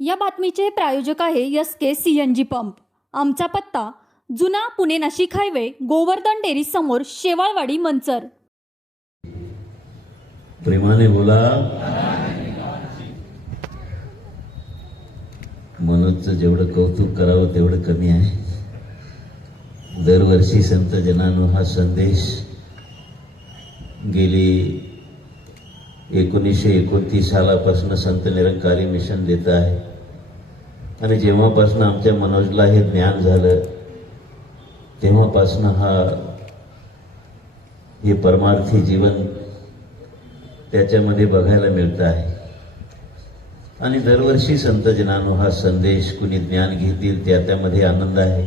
या बातमीचे प्रायोजक आहे SK CNG पंप। आमचा पत्ता जुना पुणे नाशिक हायवे, गोवर्धन डेअरी समोर, शेवाळवाडी, मंचर। प्रेमाने बोला। मनोजचं जेवढं कौतुक करावं तेवढं कमी आहे। दरवर्षी संत जनानो हा संदेश गेली 1929 सालापासून संत निरंकारी मिशन देत आहे। आणि जेव्हापासून आमच्या मनोजला हे ज्ञान झालं तेव्हापासून हे परमार्थी जीवन त्याच्यामध्ये बघायला मिळत आहे। आणि दरवर्षी संत जनानो हा संदेश कुणी ज्ञान घेतील त्यामध्ये आनंद आहे,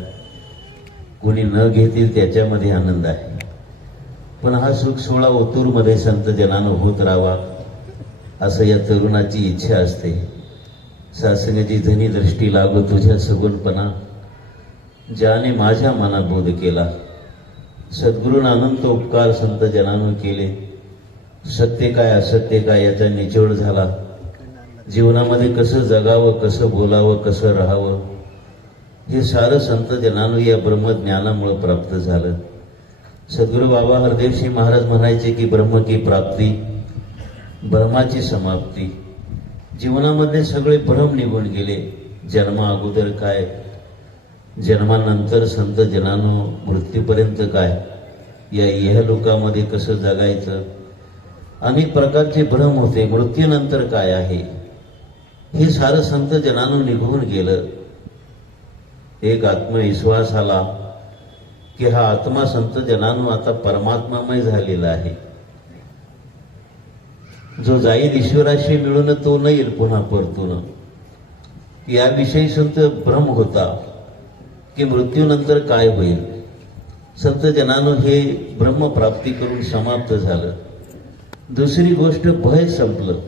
कुणी न घेतील त्याच्यामध्ये आनंद आहे। पण हा सुख सोहळा ओतूरमध्ये संत जनानो होत राहावा असं या तरुणाची इच्छा असते। सासंगाची धनी दृष्टी लागो तुझ्या सगुणपणा, ज्याने माझ्या मना बोध केला। सद्गुरूंना अनंत उपकार संत जनानो केले। सत्य काय असत्य काय याचा निचोड झाला। जीवनामध्ये कसं जगावं, कसं बोलावं, कसं राहावं हे सारं संत जनानो या ब्रह्मज्ञानामुळे प्राप्त झालं। सद्गुरू बाबा हरदेवशी महाराज म्हणायचे की ब्रह्म की प्राप्ती, ब्रह्माची समाप्ती। जीवनामध्ये सगळे भ्रम निघून गेले। जन्मा अगोदर काय, जन्मानंतर संत जनानो मृत्यूपर्यंत काय, या इहलोकामध्ये कसं जगायचं, अनेक प्रकारचे भ्रम होते। मृत्यूनंतर काय आहे हे सारं संत जनानो निघून गेलं। एक आत्मविश्वास आला की हा आत्मा संत जनानो आता परमात्मामय झालेला आहे। जो जाईल ईश्वराशी मिळून तो न येईल पुन्हा परतून, याविषयी संत भ्रम होता की मृत्यूनंतर काय होईल। संत जनानो हे ब्रह्मप्राप्ती करून समाप्त झालं। दुसरी गोष्ट भय संपलं।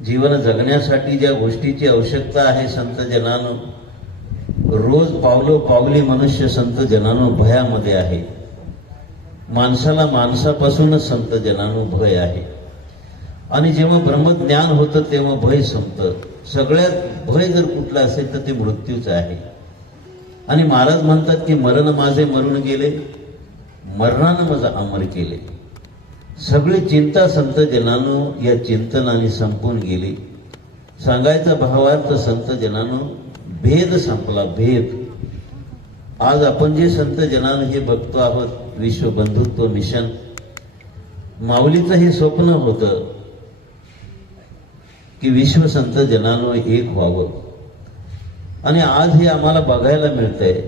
जीवन जगण्यासाठी ज्या गोष्टीची आवश्यकता आहे संत जनानो, रोज पावली मनुष्य संत जनानो भयामध्ये आहे। माणसाला माणसापासूनच संत जनानो भय आहे। आणि जेव्हा ब्रह्मज्ञान होतं तेव्हा भय संपतं। सगळ्यात भय जर कुठलं असेल तर ते मृत्यूच आहे। आणि महाराज म्हणतात की मरण माझे मरून गेले, मरणानं माझा अमर केले। सगळी चिंता संत जनानो या चिंतनाने संपून गेली। सांगायचा भावार्थ संत जनानो भेद संपला, भेद। आज आपण जे संत जनानो हे बघतो आहोत, विश्व बंधुत्व मिशन, माऊलीचं हे स्वप्न होतं की विश्व संत जनानो एक व्हावं। आणि आज हे आम्हाला बघायला मिळतंय।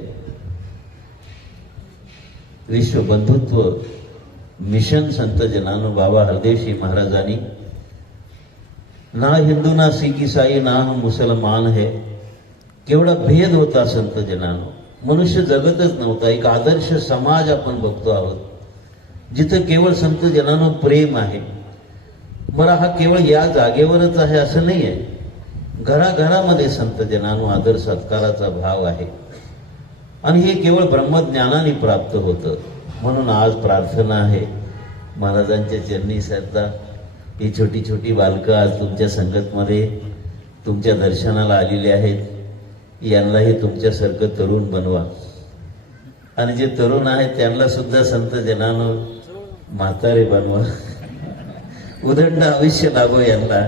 विश्व बंधुत्व मिशन संत जनानो बाबा हरदेवशी महाराजांनी, ना हिंदू ना सिख ईसाई ना हम मुसलमान है, केवढा भेद होता संत जनानो। मनुष्य जगतच नव्हता। एक आदर्श समाज आपण बघतो आहोत जिथं केवळ संत जनानो प्रेम आहे। बरं, हा केवळ या जागेवरच आहे असं नाही आहे। घराघरामध्ये संत जनानो आदर सत्काराचा भाव आहे। आणि हे केवळ ब्रह्मज्ञानाने प्राप्त होतं। म्हणून आज प्रार्थना आहे महाराजांच्या चरणी श्रद्धा। ही छोटी छोटी बालकं आज तुमच्या संगतमध्ये तुमच्या दर्शनाला आलेली आहेत। यांनाही तुमच्यासारखं तरुण बनवा। आणि जे तरुण आहेत त्यांना सुद्धा संत जनानो म्हातारे बनवा। उदंड आयुष्य लाभो यांना।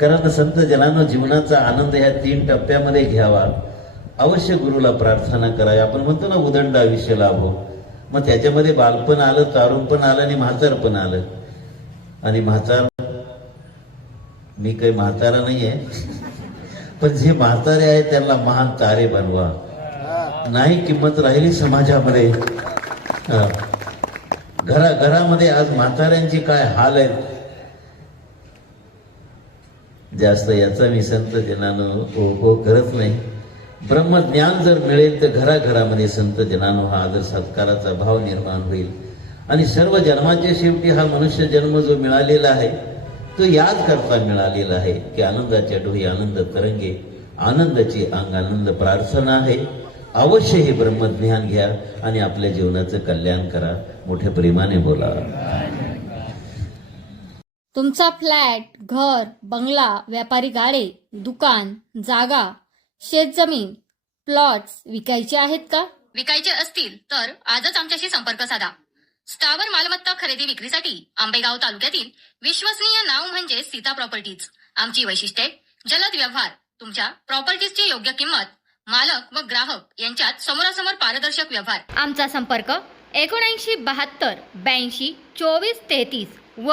कारण संत जनानो जीवनाचा आनंद ह्या 3 टप्प्यामध्ये घ्यावा। अवश्य गुरुला प्रार्थना करावी। आपण म्हणतो ना उदंड आयुष्य लाभो, मग त्याच्यामध्ये बालपण आलं, तारुणपण आलं आणि म्हातारपण आलं। आणि मी काही म्हातारा नाहीये, पण जे म्हातारे आहेत त्यांना महान तारे बनवा। नाही किंमत राहिली समाजामध्ये। घराघरामध्ये आज म्हाताऱ्यांची काय हाल आहेत, जास्त याचा मी संत जनानो करत नाही। ब्रह्मज्ञान जर मिळेल तर घराघरामध्ये संत जनानो हा आदर सत्काराचा भाव निर्माण होईल। आणि सर्व जन्माच्या शेवटी हा मनुष्य जन्म जो मिळालेला आहे तो याच करता मिळालेला आहे की आनंदाच्या डोही आनंद तरंगे, आनंदाची अंग आनंद। प्रार्थना आहे अवश्य हे ब्रह्मज्ञान घ्या आणि आपल्या जीवनाचं कल्याण करा। मोठ्या प्रेमाने बोला। तुमचा फ्लॅट, घर, बंगला, व्यापारी गाडे, दुकान, जागा, शेतजमीन, प्लॉट्स विकायचे आहेत का? विकायचे असतील तर आजच आमच्याशी संपर्क साधा. स्थावर मालमत्ता खरेदी विक्रीसाठी आंबेगाव तालुक्यातील विश्वसनीय नाव म्हणजे सीता प्रॉपर्टीज. आमची वैशिष्ट्ये: जलद व्यवहार, तुमच्या प्रॉपर्टीजची योग्य किंमत, मालक व ग्राहक यांच्यात समोरासमोर पारदर्शक व्यवहार. आमचा संपर्क 7972 82 24 33 व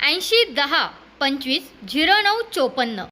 80 10 25 09 54.